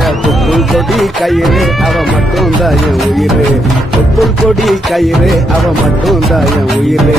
தொப்புள் கொடி கயிறு அவ மட்டும் தான் என் உயிரு தொப்புள் கொடி கயிறு அவ மட்டும் தான் என் உயிரு